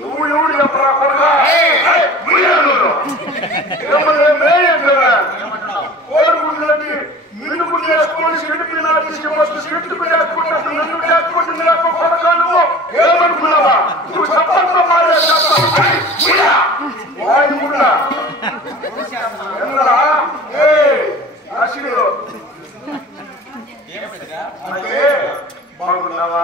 నువ్వు ఎవడు చెప్పరా కొడుకా కోరుకుంటున్నట్టు మినుకు చేసుకొని సిడుకు నాటి సిడుకు వేసుకుంటే నిన్ను వేసుకుంటుంది కొడుకా నువ్వు ఏమనుకున్నావా నువ్వు చెప్పంతో మాట్లాడుతున్నా అంటే బాగున్నావా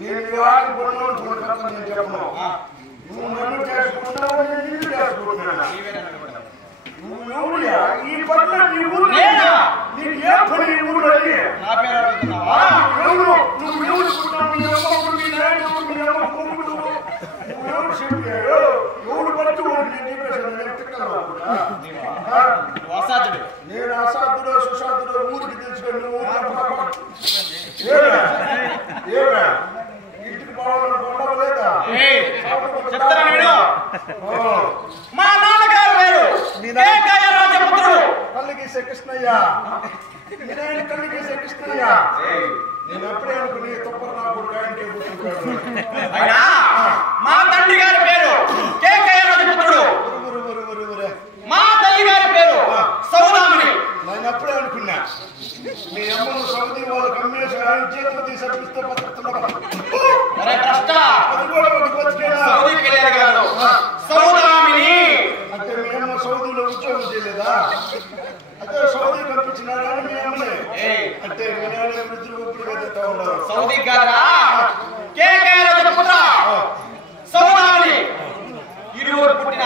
నేను వాడి పొన్ను నేను చెప్పను నువ్వు నన్ను చేసుకుంటున్నావు నేను నిన్ను చేసుకుంటున్నా నువ్వు ఎవరుయా ఈ పట్ల నీ ఊరు నీకు ఏ పని ఈ ఊరు అది ఎవరు నువ్వు ఎవరుకుంటావు నీ అమ్మ మీ నాయన మీ అమ్మ కొడుకులు నువ్వు ఎవరు చెప్పారు ఎవరు పట్టు నేను చెప్పేసాను నేను తిక్కలు నేను అసాధ్యుడు సుసాధ్యుడు ఊరికి తెలుసుకొని నువ్వు ఏమే ఇంటికి పోవాలని కొండలు లేదా మా నాన్నగారు పేరు కల్లిగీసే కృష్ణయ్య మీ నాయన కల్లిగీసే కృష్ణయ్య నేను అప్పుడే అనుకుని తప్పరు నా కొడుకు ఆయనకే కూర్చుంటాడు మా తండ్రి గారి పేరు కేకయ్య రాజపుత్రుడు మా తల్లి గారి పేరు సౌదామిని నేను అప్పుడే అనుకున్నా మీ అమ్మను సౌదీ వాళ్ళకి అమ్మేసి ఆయన చేతులు తీసి అర్పిస్తే సౌదామిని అంటే మీ అమ్మ సౌదీలో ఉద్యోగం చేయలేదా అదే సౌదీ పంపించినారా మీ అమ్మని అంటే మీ నాన్న వృద్ధులు ఒప్పుడు ఎదుగుతా ఉన్నారు సౌదీ గారా కేకయ్య రాజపుత్ర సౌదామిని ఇరువురు పుట్టిన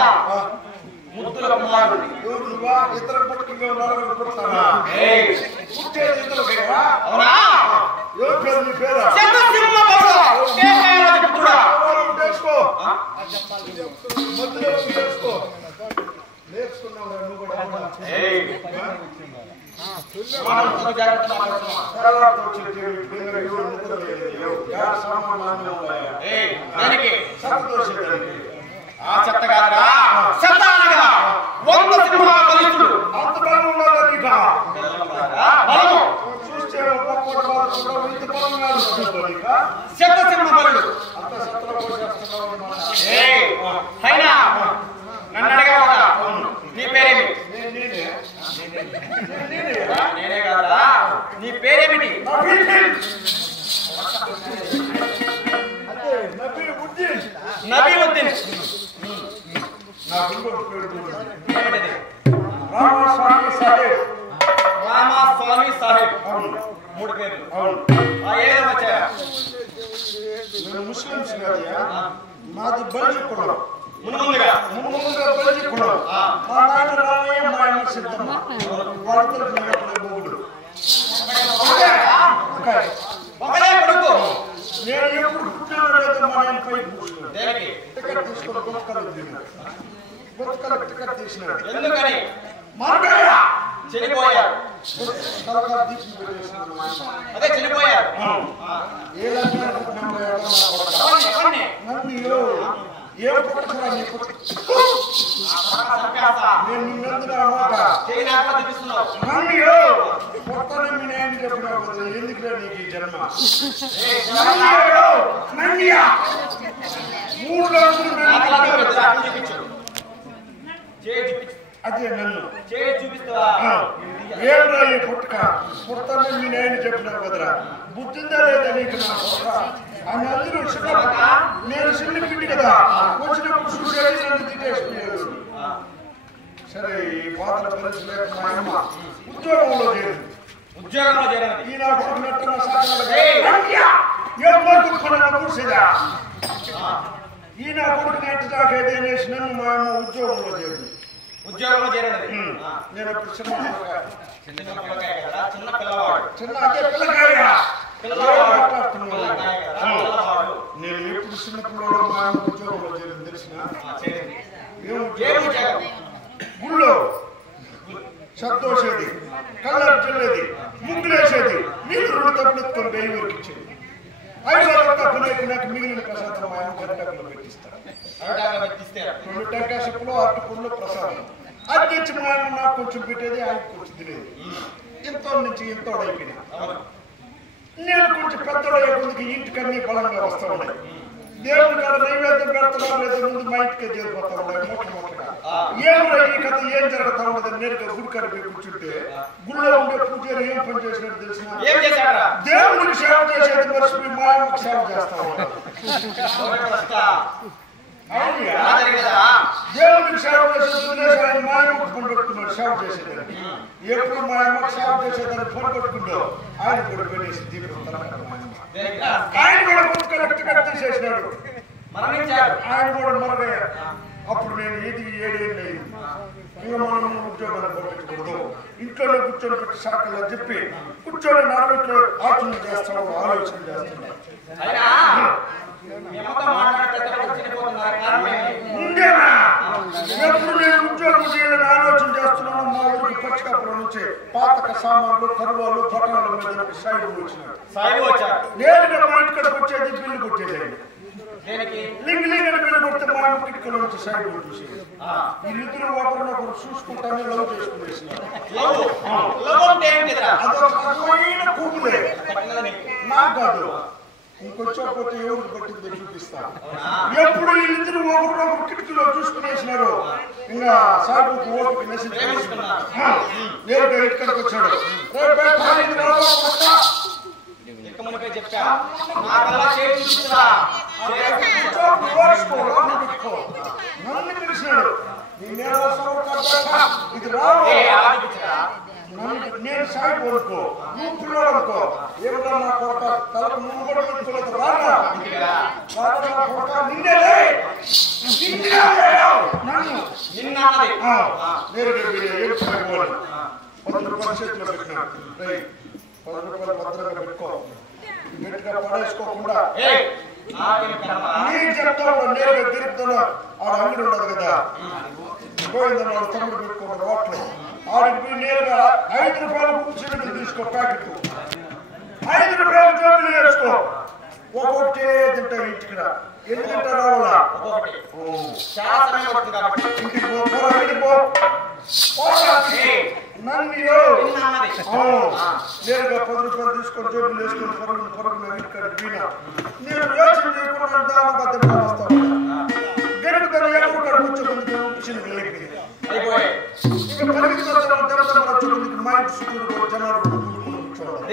ముద్దుల కుమారుడు నువ్వా ఇద్దరు పుట్టుకుంగా నలుగురు పుడతారా పుట్టేది ఇద్దరు అవునా ఎవరి పేరు నీ పేరా నేర్చుకో మధ్యలో నేర్చుకో నేర్చుకున్నావు నువ్వు కూడా ఆ చెత్తగారా శతానగా 100 సింహ బలిష్ఠుడు అంత బలం ఉండాలి నీకు బలము చూస్తే ఇంత బలం కాదు శత సింహ బలుడు అంత సత్తులో పోసేస్తున్నావు అయినా నన్ను అడగవా నీ పేరేమి నేనే కాదా నీ పేరేమిటి నబీవుద్దీన్ రామస్వామి సాహెబ్ రామస్వామి సాహెబ్ 3 పేర్లు ఏదో వచ్చాయా ముస్లిమ్స్ కాదయా మాది బలి కులం ముందుగా బలి కులం మా నాన్న రామయ్య మా అమ్మ సిద్ధమ్మ వాళ్ళతో మొగుడు ఒకడే కొడుకు నేను ఎప్పుడు పుట్టినాను లేదు మా ఆయన పై దేనికి టికెట్ తీసుకుని గుర్తకలు టికెట్ తీసినాడు ఎందుకని మాట్లాడా చనిపోయారు సరకారు దీపం పెట్టేసినాడు అదే చనిపోయారు ఏ రకంగా నన్ను ఏ పుట్టరా నీ పుట్ట నేను నిన్నెందుకు అన్నమాట నన్ను పుట్టని మీ నాయన చెప్పినావు కదా ఎందుకురా నీకు ఈ జన్మ నన్యా 3 రోజులు అదే నన్ను చూపిస్తావా ఏమరా ఈ పుట్టక పుట్టని మీ నాయన చెప్పినావు కదరా బుద్ధిందా లేదా నీకు నా పుట్ట అని అందరూ నేను చిన్న పిట్టి కదా వచ్చినప్పుడు చూసేది నన్ను తిట్టేసుకునేది సరే ఈ పాత్ర పరిస్థితి లేక మా అమ్మ ఉద్యోగంలో చేరింది ఈ నా కొడుకు నెట్టున్న కూర్చేదా ఈ నా కొడుకు నెట్టు దాకైతే నన్ను మా అమ్మ ఉద్యోగంలో చేరింది నేను అప్పుడు చిన్న అదే పిల్లకాయ నేను ఎప్పుడు చిన్నప్పుడు మా అమ్మ ఉద్యోగంలో చేరింది తెలిసిన గుళ్ళో సంతోషేది కళ్ళకు చెల్లేది ముగ్గులేసేది నీళ్ళు 2 తప్పులు ఎత్తుకొని వెయ్యి వరకు ఇచ్చేది 5 తప్పులు నాకు మిగిలిన ప్రసాదం మా అమ్మ గంటలో పెట్టిస్తాడు 2 టెంకాయ చెప్పులు 6 పుళ్ళు ప్రసాదం అది తెచ్చి మా అమ్మ నాకు కొంచెం పెట్టేది ఆయన కొంచెం తినేది ఇంతో నుంచి ఇంతోడైపోయినా నేను కొంచెం పెద్దోడయ్యే ముందుకి ఇంటికన్నీ బలంగా వస్తూ ఉన్నాయి దేవుడి కాడ నైవేద్యం పెడతాం లేదా ముందు మా ఇంటికే చేరిపోతా ఉన్నాయి మొట్టమొదటిగా ఏమరా ఈ కథ ఏం జరుగుతా ఉండదు నేరుగా గుడి కాడ పోయి కూర్చుంటే గుళ్ళో ఉండే పూజారి ఏం పని చేసినట్టు తెలిసిన దేవుడికి సేవ చేసేది మర్చిపోయి మా అమ్మకి సేవ చేస్తా ఉంటారు దేవుడికి సేవ చేసేది ఆయన మా అమ్మకు పని పెట్టుకున్నాడు సేవ చేసేదాన్ని ఎప్పుడు మా అమ్మకు సేవ చేసేదాన్ని పని పెట్టుకుంటూ ఆయన కూడా పెట్టేసి దీపం ఆయన కూడా కొంచెం కరెక్ట్ చేసినాడు ఆయన కూడా మరగయ్యాడు అప్పుడు నేను ఏది 7 ఏళ్ళు అయింది ఇంకా మనం ఉద్యోగాలు పట్టించకూడదు ఇంట్లోనే కూర్చొని పెట్టి శాఖలో చెప్పి కూర్చొని నడవట్లో ఆలోచన చేస్తాడు ఆలోచన చేస్తున్నాడు ఎప్పుడు నేను ఉద్యోగం చేయాలని ఆలోచన చేస్తున్నాను మా ఊరికి పచ్చికప్పుల నుంచి పాతక సామాన్లు కరువాలు పట్టణాల మీద సాయిబు వచ్చినాడు నేరుగా మా ఇంటికి వచ్చేది బిల్లు కొట్టేది లింగలింగ బిల్లు కొడితే మా ఇంటికి వచ్చి సాయిబు చూసేది వీళ్ళిద్దరు ఒకరినొకరు చూసుకుంటానే లవ్ చేసుకునేసినారు అదొక రకమైన కూపులే నాకు కాదు ఇంకొచ్చకపోతే ఎవరికి పట్టిందో చూపిస్తాను ఎప్పుడు వీళ్ళిద్దరు ఒకరినొకరు కిటికీలో చూసుకునేసినారు ఇంకా సాగుకు ఓపిక నేరుగా ఇక్కడికి వచ్చాడు నన్ను పిలిచినాడు ఇది నేను సాగు కొనుక్కో నువ్వు పిల్లలు అనుకో ఏమిటో నా కొరక తలకు నువ్వు కూడా పెట్టుకోలేదు రాగా కొరక నిన్నే నన్ను ఏం సాగిపోవాలి 10 రూపాయల చేతిలో పెట్టినాడు 10 రూపాయలు భద్రంగా పెట్టుకో గట్టిగా పడేసుకోకుండా నేను చెప్తాను నేరుగా తిరుగుతాను ఆడ అంగడి ఉండదు కదా గోవిందం వాడు తమ్ముడు పెట్టుకుంటాడు ఓట్లు ఆడికి పోయి నేరుగా 5 రూపాయల కూర్చుని తీసుకో ప్యాకెట్ 5 రూపాయల జోబులు వేసుకో ఒక్కొక్కటే తింటావు ఇంటికి ఎన్ని తింటారు రావాలా ఇంటికి పో నన్ను నేరుగా 10 రూపాయలు తీసుకొని జోబులు వేసుకొని పొరుగున ఇంటికాడ పోయినా నేను యోచన చేయకుండా దాని వస్తాను గరుడు ఎక్కడ కూర్చోకుంది కూర్చుని వెళ్ళిపోయింది ఇంకా పరిగెత్తుకు మా ఇంటి చుట్టూ జనాలు కూర్చోవాలి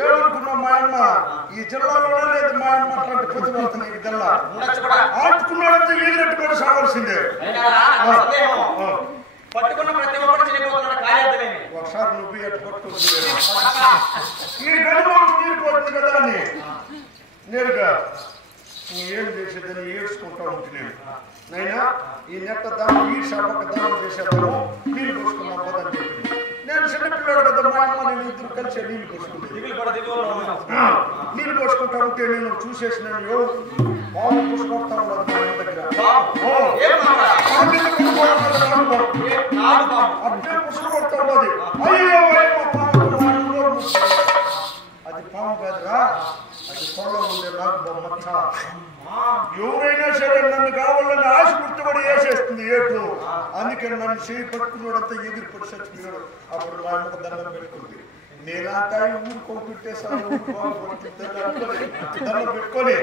ఏమనుకున్నా మా అమ్మ ఈ జిల్లాలో లేదు మా అమ్మ అట్లాంటి ప్రతిభాతం ఈ జిల్లా ఆడుకున్నాడంటే ఎగిరెట్టు కూడా సాగాల్సిందే ఒకసారి నువ్వు ఎట్టు పట్టుకుంటుంది ఈ గడిపాలు తీరిపోతుంది కదా అని నేరుగా ఏం చేసేదని ఏడ్చుకుంటా ఉంటున్నాను నైనా ఈ నెట్ట దానం ఈ శాపక దానం చేసేదాము నీళ్ళు పోసుకున్నాం కదని చెప్పింది నేను చిన్నపిల్లాడు కదా మా అమ్మ నేను ఇద్దరు కలిసి నీళ్ళు పోసుకుంటాను నీళ్ళు పోసుకుంటా ఉంటే నేను చూసేసినాను పాము పోసుకొస్తా ఉన్నాను మా ఇంటి దగ్గర అట్లే పుసుకొడతా ఉన్నది అయ్యో అది పాము కాదురా అది పొలం ఉండే నాకు మచ్చ ఎవరైనా సరే నన్ను కావాలని ఆశ గుర్తుపడి వేసేస్తుంది ఏటు అందుకని నన్ను చేయి పట్టుకున్నాడంతా ఎగిరి పడి చచ్చిపోయాడు అప్పుడు మా అమ్మకు దండం పెట్టుకుంది నేనంతా ఊరుకోబెట్టేసాను దండం పెట్టుకొని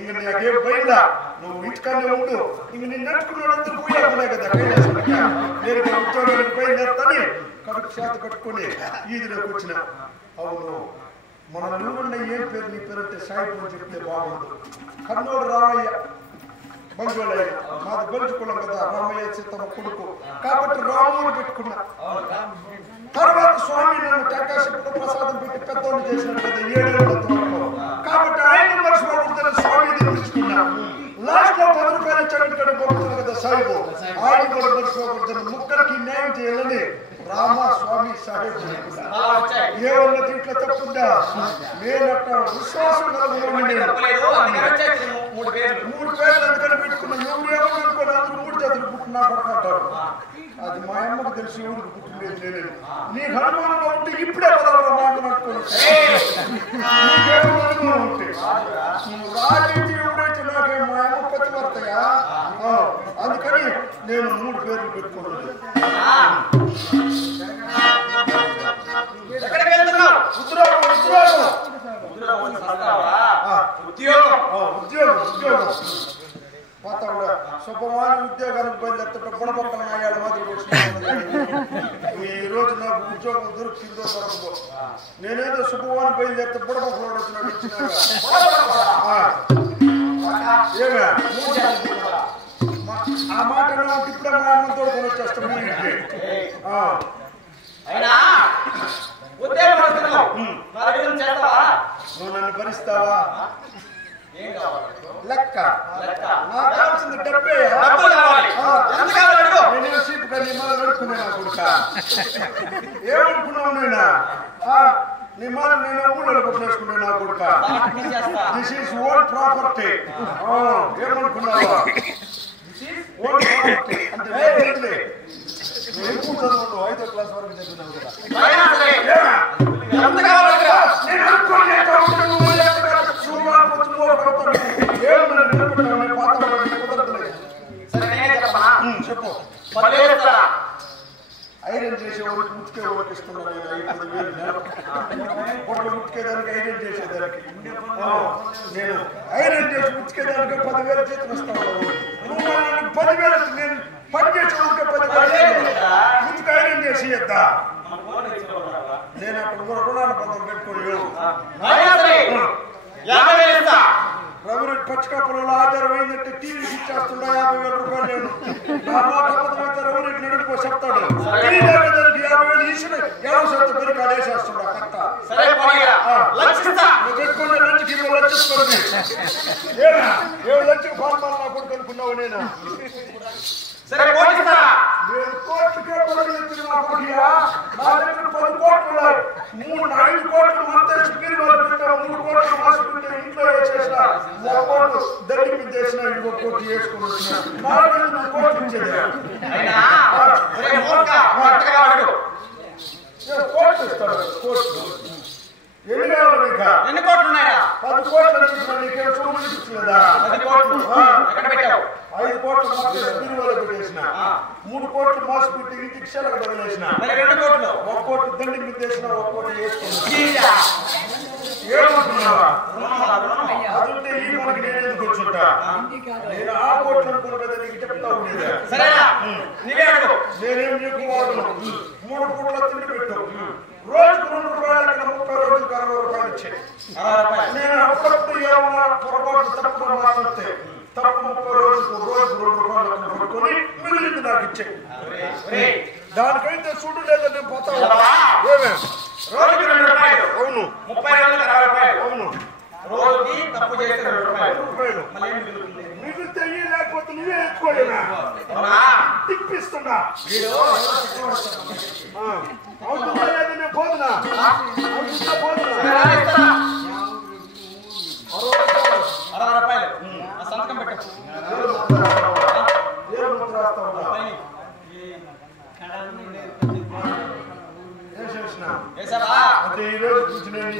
ఇంక నాకేం పోయిందా నువ్వు ఇంటికన్నా ఉండు ఇంక నేను నడుచుకున్నాడంతా పోయాకునే కదా నేను ఉద్యోగానికి పోయిందని కడుపు చేత కట్టుకొని ఈదిలోకి వచ్చిన అవును మన ఊరున్న ఏం పేరు నీ పేరు అంటే సాయిబు చెప్తే బాగుంది కన్నోడు రామయ్య బంగోళయ్య మాది గొలుచుకున్నాం కదా రామయ్య సీతమ్మ కొడుకు కాబట్టి రాముడు పెట్టుకున్నా తర్వాత స్వామి నన్ను టెక్కాశక్తిలో ప్రసాదం పెట్టి పెద్దోళ్ళు చేసినాడు కదా 7 ఏళ్ళ వరకు కాబట్టి ఆయన మర్చిపోకుండా స్వామి తెచ్చుకున్నా లాస్ట్ లో 10 రూపాయలు ఇచ్చాడు ఇక్కడ పోతుంది కదా సాయిబు ఆయన కూడా మర్చిపోకూడదు ముక్కరికి న్యాయం చేయాలని రామా స్వామి సాహెబ్ ఏమన్నా దీంట్లో తప్పుందా నేనట్ట విశ్వాసం 3 పేర్లు ఎందుకని పెట్టుకున్నా ఎవరు అనుకోని అందరూ 3 చేతులు పుట్టినా పడుకుంటారు అది మా అమ్మకు తెలిసి ఎవరికి పుట్టిండేది లేదు నీకు అనుమానంగా ఉంటే ఇప్పుడే పదవులు మా అమ్మ పట్టుకోవచ్చు నీకేమో అనుమానం ఉంటే నువ్వు రాజైతే ఎవడైతే నాకే మా అమ్మ పతివర్తయా అందుకని నేను 3 పేర్లు పెట్టుకున్నాను. ఎక్కడికి వెళ్తున్నావు? ఉద్యోగం పోతాడు. శుభమాన ఉద్యోగానికి బయలుదేరుతుంటే బుడబొక్కల నాయాల మాదిరి ఈ రోజు నాకు ఉద్యోగం దొరికిందో దొరకబో. నేనేదో శుభమాన బయలుదేరితే బుడబొక్కలు వచ్చినట్టు ఏమే ఆ మాట ఇప్పుడే మా అమ్మ తోడుకొని వచ్చేస్తాం. నువ్వు నన్ను భరిస్తావా? లెక్క నాకు కావాల్సింది డబ్బే. నేనే సీపు కానీ మళ్ళీ నడుపుకునే నా కొడుక. ఏమనుకున్నావు నేనా? నీ మాట నేను ఊళ్ళో కొట్టేసుకునే నా కొడుక. This is old property. ఏమనుకున్నావా? ఓల్డ్ ప్రాపర్టీ అంటే ఎక్కువ చదువు 5వ క్లాస్ వరకు చదివినావు కదా. చెప్పు. ఐరన్ చేసేవాడికి ఉతికే వాడికి ఇస్తున్నాను. 5,000 పొట్టలు ఉతికేదానికి ఐరన్ చేసేదానికి నేను ఐరన్ చేసి ఉతికేదానికి 10,000 జీతం ఇస్తాను. నువ్వు 10,000 నేను పని చేసేవాడికి 10,000 ఉతికి ఐరన్ చేసి ఇద్దా. నేను అక్కడ రుణానుబంధం పెట్టుకుని రవిరెడ్డి పచ్చికాపులలో ఆధారమైందంటే టీవీ ఇచ్చేస్తుండ 50,000 రూపాయలు. నేను నా మాట అబద్ధమైతే రవిరెడ్డి నడుకో చెప్తాడు. టీవీ దానికి 50,000 తీసి 50 పెరిగి అడేసేస్తుండ కట్ట పెట్టుకుంటే లంచ్కి 7 లక్షలు 7 లక్షలు ఫార్మాలు నా కొడుకు అనుకున్నావు. నేను కోట్లకే పొడగెత్తిన నా కొడుకుయా. నా దగ్గర 10 కోట్లు ఉన్నాయి. 5 కోట్లు మొత్తం మీరు వాళ్ళు పెట్టారు. 3 కోట్లు మాసుకుంటే ఇంట్లో వేసేసిన 1 కోట్లు దండి మీద చేసిన 2 కోట్లు వేసుకుని వచ్చిన 4 కోట్లు ఇచ్చేది. కోట్లు ఇస్తాడు. కోట్లు ఎన్ని కావాలి నీకు? ఎన్ని కోట్లు ఉన్నాయా? 10 కోట్లు వచ్చిన నీకేం చూడమని ఇచ్చలేదా? 10 కోట్లు ఎక్కడ పెట్టావు? 5 కోట్లు బీరువాలో పెట్టేసిన, 3 కోట్లు మాసు పెట్టి ఇంటికి సెలవు వదిలేసిన, 2 కోట్లు 1 కోట్లు దండి మీద వేసిన, 1 కోట్లు వేసుకున్నా. ఏమంటున్నావా? అదంటే ఈ మనకి నేను ఎందుకు వచ్చుంటా? నేను ఆ కోట్లు అనుకున్న కదా నీకు చెప్తా ఉండేది. నేనేం చెప్పుకోవాలను? 3 కోట్ల తిండి పెట్టు. రోజుకు 2 రూపాయలు, 30 రోజులకు 60 రూపాయలు ఇచ్చాయి. నేను అప్పుడప్పుడు ఏమన్నా పొరపాటు తప్పుగా మాట్లాడితే తప్పు 30 రోజులకు రోజు 2 రూపాయలు పట్టుకొని మిగిలింది నాకు ఇచ్చాయి. దానికైతే చూడు లేదా నేను పోతాను. రోజుకి 2 రూపాయలు. అవును. 30 రోజులకు 60 రూపాయలు. అవును. రోజుకి తప్పు చేస్తే 2 రూపాయలు. మిగిలితే లేకపోతే నువ్వే ఎత్తుకోలేనా? తిప్పిస్తున్నా. అవుతుందా లేదా నేను పోతున్నా? పోతున్నా 60 రూపాయలు. సంతకం పెట్టు. అంటే ఈ రోజు కూర్చుని అది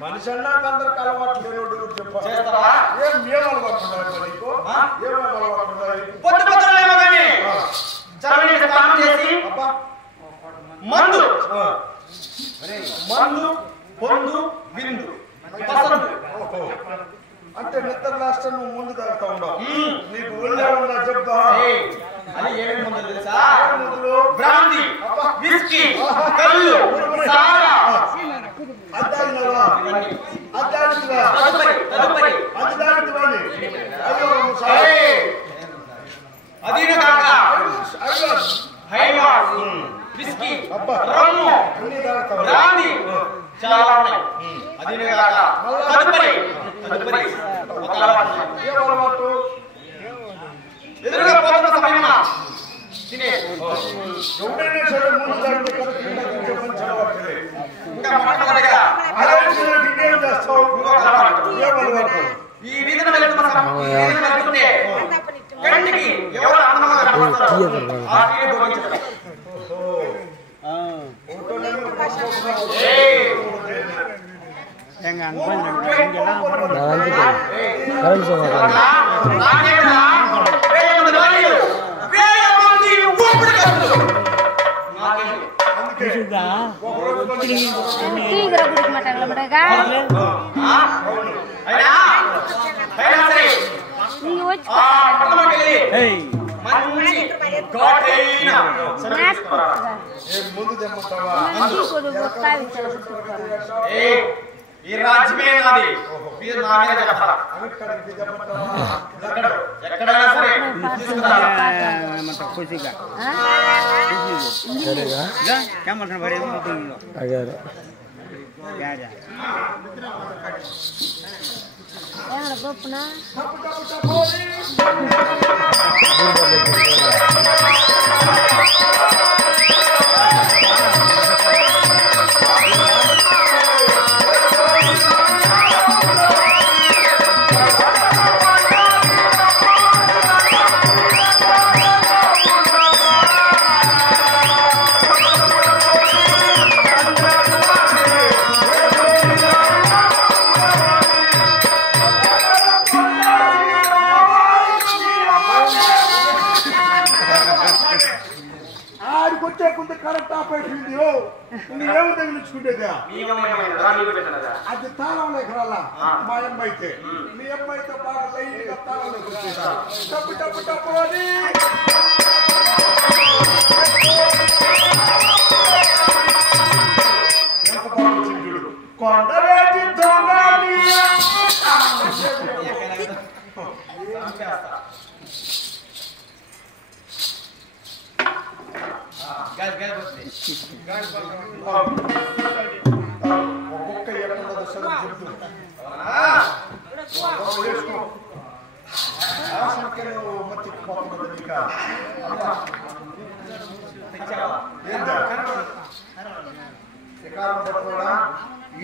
మనిషి అన్నాక అందరికి అలవాటు లేనివాడు చెప్పాలి. ఏం అలవాటు ఉన్నాయి? ఏం అలవాటు ఉన్నాయి? మందు మందు పొందు విందు అంటే నిద్ర రాష్ట్రం నువ్వు ముందు తాగుతా ఉండవు. నీకు ఒళ్ళే ఉన్న జబ్బా అది ఏమేమి మందులు తెలుసా? బ్రాందీ, విస్కీ, కళ్ళు, సారా, అద్దాయినవా? అద్దాయినవా? తదుపరి అద్దాయినవాని అదీన కాక హైవాస్, విస్కీ, రమ్ము, బ్రాందీ చాలా ఉన్నాయి. అదీన కాక తదుపరి ఒక అలవాటు. ఏ అలవాటు? ఎదురుగా పోతున్న సమయమా తినే ఎవరైనా సరే ముందు దాంట్లో మంచి అలవాటు ఇంకా మొట్టమొదటిగా ఏం చేస్తావు ఈ వీధిని వెళ్తుంటే కంటికి ఎవరు ఆనందంగా కనపడతారో ఆ వీధిని భోగించడమే. ఈ రాజ్యమే నాది, మీరు నా మీద చెప్పరా? ఎక్కడైనా సరే ఆడికొచ్చేకుంటే కరెక్ట్ ఆపేసింది ఏమి తగిలించుకుంటేదా అది తాళంలో ఎకరాలా మా అమ్మ అయితే మీ అమ్మ అయితే బాగా లైన్గా తాళంలోకి వచ్చేసా డబ్బు డబ్బు డబ్బు అని కొండరేటి దొంగని ఒక్కొక్క ఎక్కడ చెప్తూ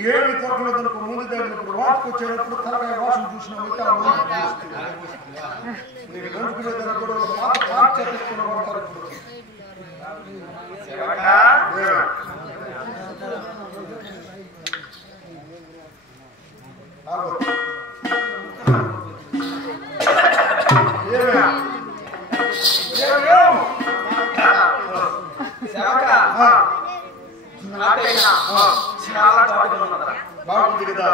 ఏమి తొక్కలేదనుకో ముందు దగ్గర వాటికి వచ్చేటప్పుడు తలకాయ వాసన చూసినామంటే ఆ నీకు దంచుకునేదనుకో చేపించుకున్న పడతారు బాగుంది కదా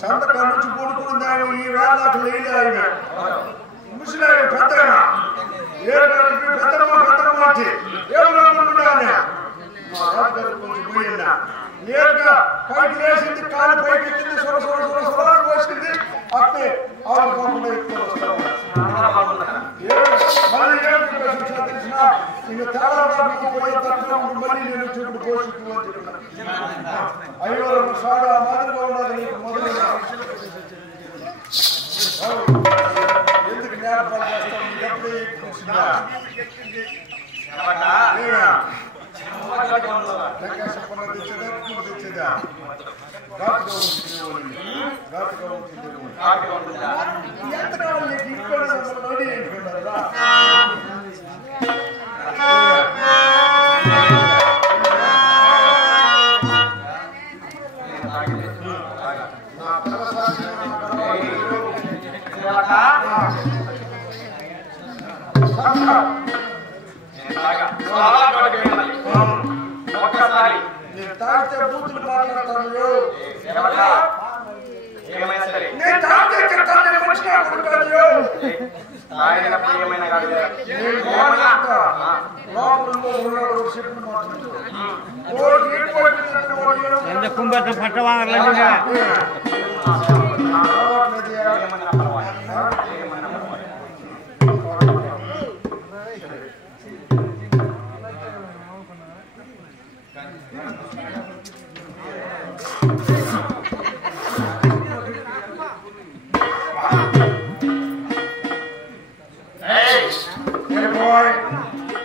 సంతకాల నుంచి కొడుకుని ఈ వేళ దాకా లేదు ఆయన ముసలి పెద్దగా పెద్దమ్మ ఏమనుకుంటున్నా కొంచెం పోయిందా నేరుగా పైకి లేచింది కాలు పైకి ఎత్తింది సొర సొర సొర సొర పోసింది అట్టే ఆవిడ కాకుండా ఎక్కువ వస్తాం మళ్ళీ తెలిసిన ఇంక తేడా పోయే తక్కువ మళ్ళీ నేను చెప్పుడు పోషిస్తూ అని చెప్పిన అయ్యో సాడు ఆ మాదిరిగా ఉన్నది నీకు మొదలు ఎందుకు నేర్పాలు చేస్తాం నీకు ఎప్పుడే తెచ్చేదా ఘాటుగా ఉంటుంది ఎంత కావాలి రెడీ అయిపోయినారా ఒక్కసారి నేను తాగితే బూతులు మాట్లాడతాను ఏమైనా సరే నేను తాగితే చెప్తాను మంచిగా కొడుతాను కుంభం పట్టవాళ్ళ Hey boy.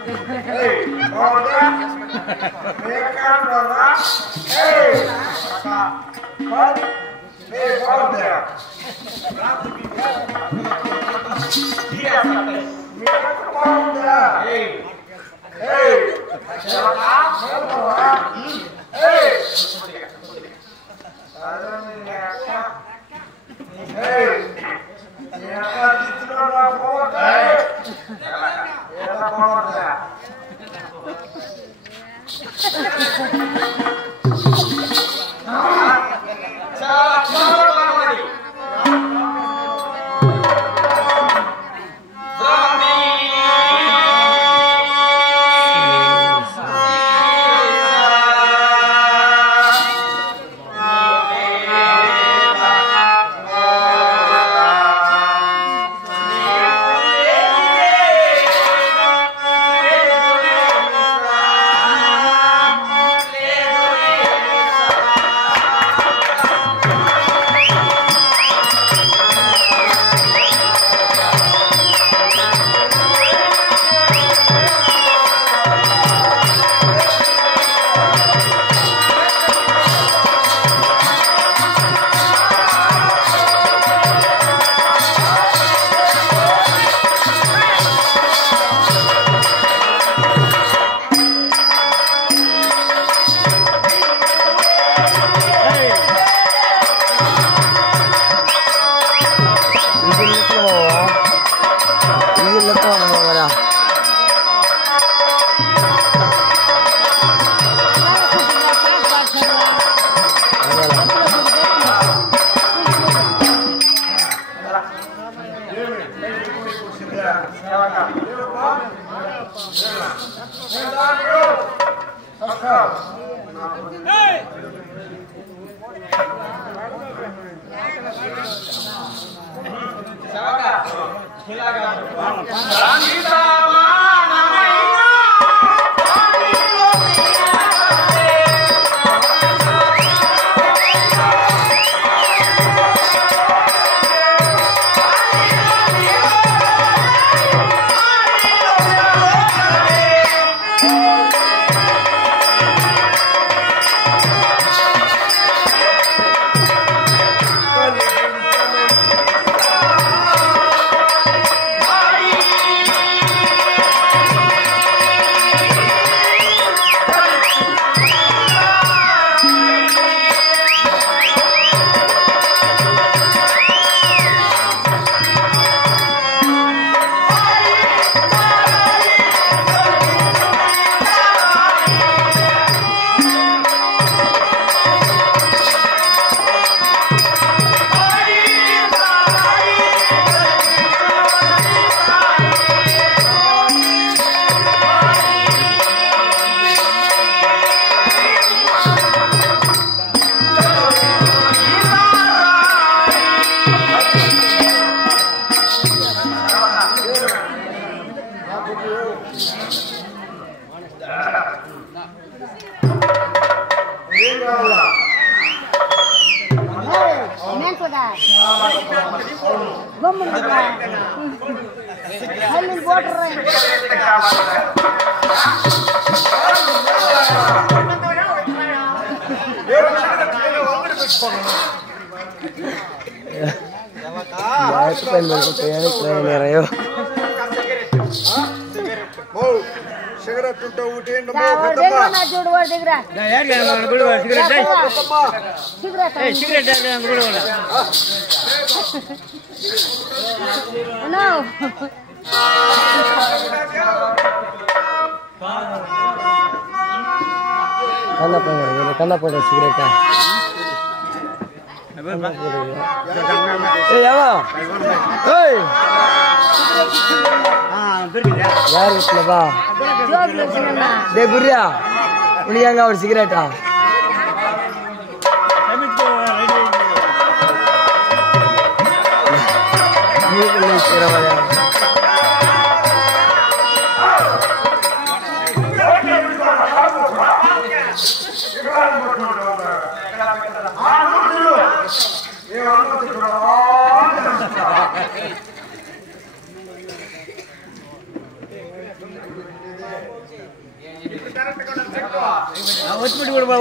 cigarette. వచ్చి కూడా బా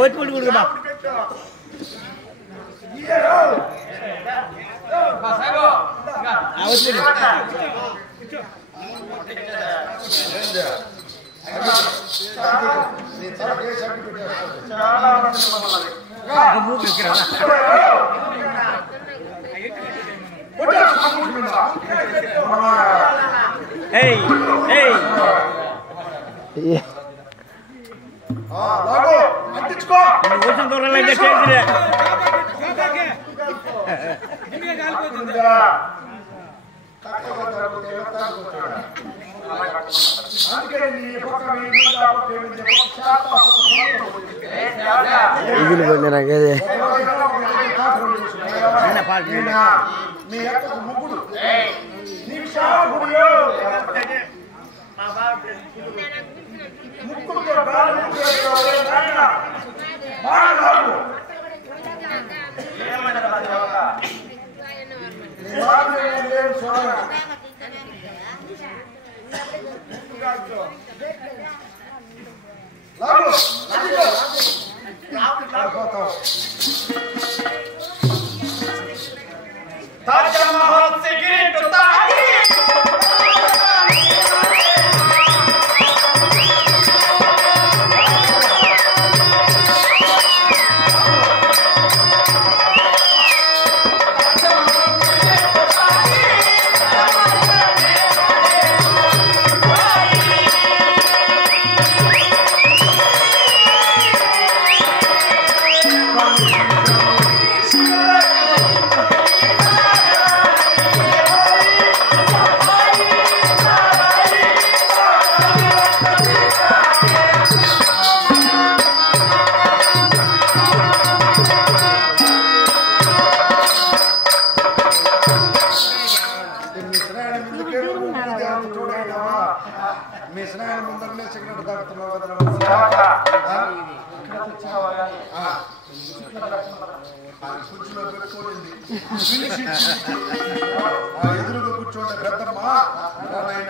ఎదురుగా కూర్చోండి పెద్దమ్మా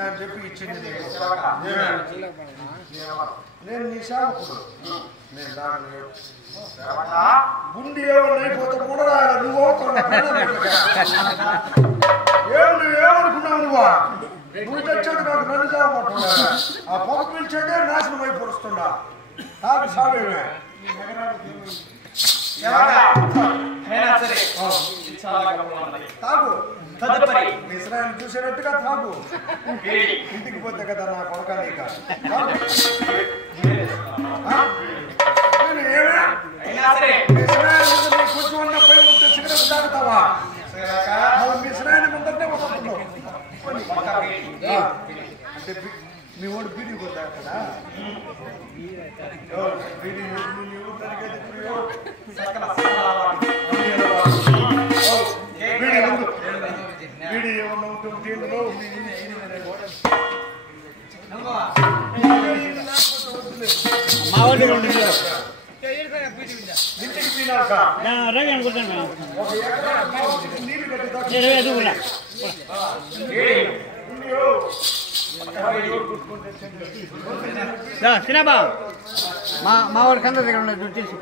అని చెప్పి ఇచ్చింది నేను నీ సేవకుడు గుండి ఏమన్నైపోతే కూడా నువ్వు ఏమనుకున్నావు నువ్వు తెచ్చేది నాకు నన్ను సేవకుంటున్నా ఆ పొగ పిలిచేదే నాశనం అయిపోతుందా నాకు సావేమే తాగు మిశ్రాన్ని చూసేటట్టుగా తాగు ఇంటికి పోతే కదా నా కొడక కొంచెం ఉన్న పై ఉంటే సిగరెట్ తాగుతావా మిశ్రాన్ని ముందరనే వస్తున్నావు అంటే మీ ఓడి బీడీ పోతా కదా బీడీ బీడీ ఏమన్నా ఉంటుంది దీంట్లో ఇంటికి తినాక రవి అనుకుంటాను నీళ్ళు కట్టుకుంటా సినాబా మా వాడి కంద దగ్గర ఉన్నది తెలుసు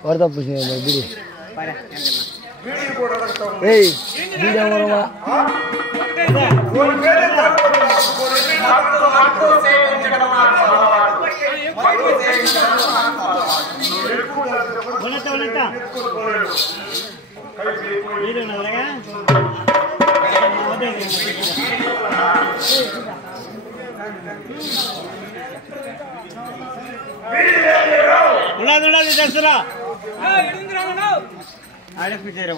और तब पूछने में बीड़ी ए बीड़ी हमारा बोलता बोलता बीड़ी ना लगा ఉన్నది దసరా ఆడపిచ్చారు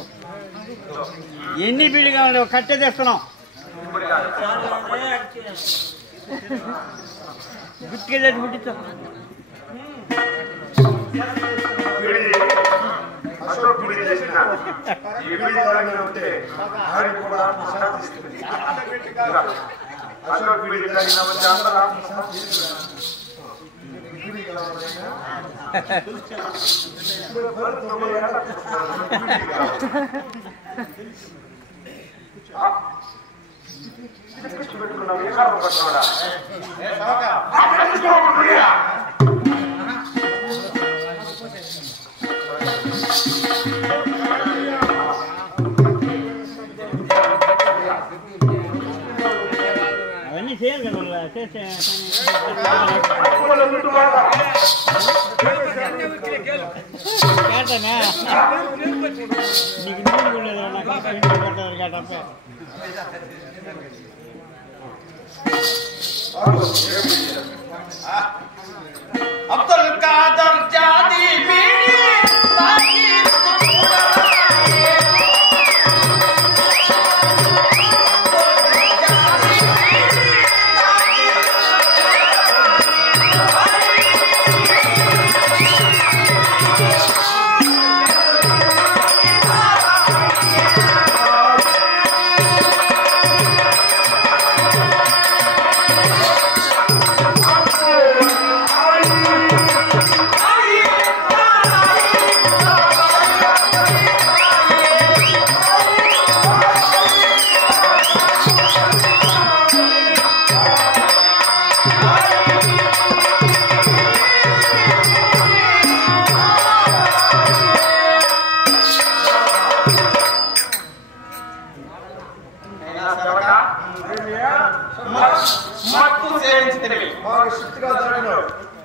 ఎన్ని బీడి కావాలి కట్టే తెస్తున్నాం గుట్టిగా చేసి పుట్టించాం అశోక్ అవన్నీ చేయాలి కదా చేస్తే నీకు నూనె ఉండేది నాకు అబ్దుల్ ఖాదర్ జాతి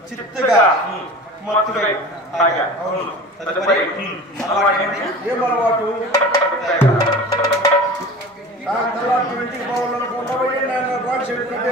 చిత్తుగా మత్తుగా తాగా తదుపరి ఏం అలవాటు ఇంటికి పోవాలనుకుంటావా నేను బాగా చెప్పుకుంటే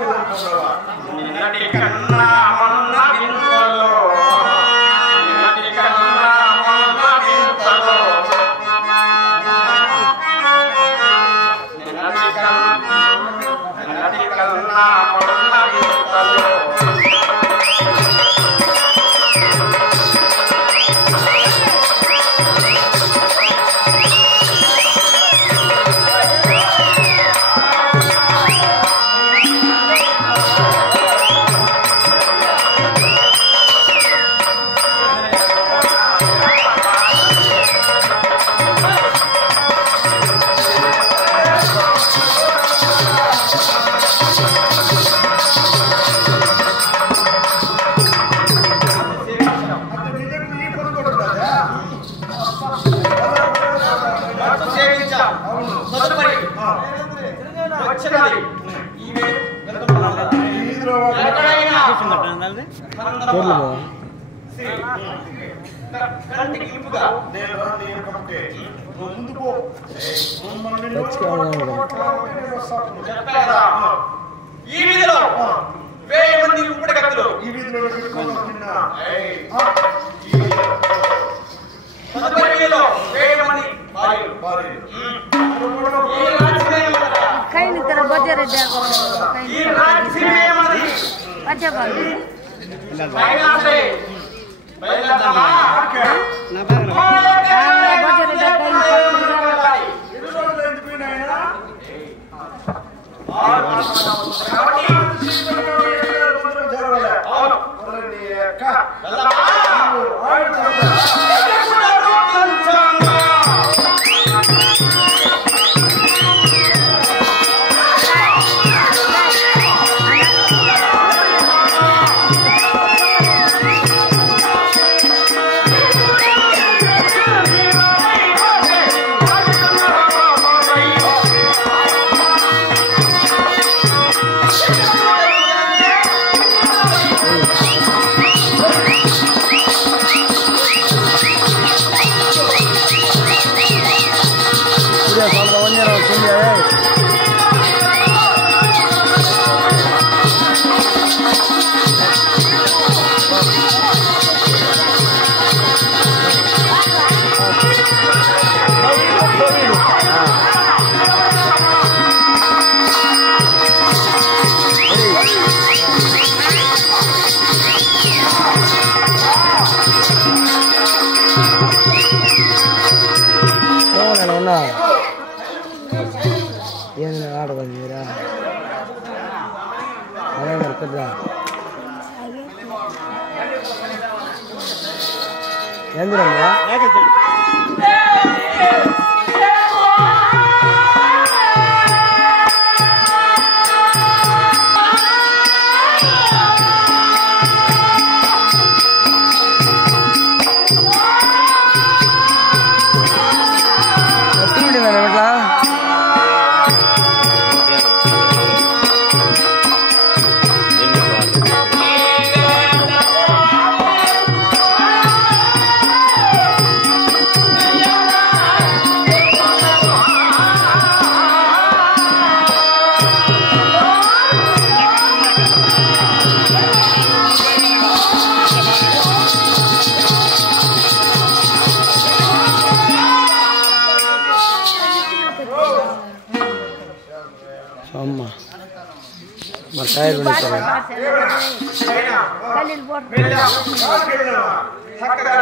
ఈ వీధిలో 1000 మంది ఉప్పటి కత్తులు ఈ వీధిలో कहीं तरह बजे रह जाएगा अच्छा बात ఏందిరమ్మా ఎట్లా అమ్మా మా టైర్ కొనిస్తారా చక్కగా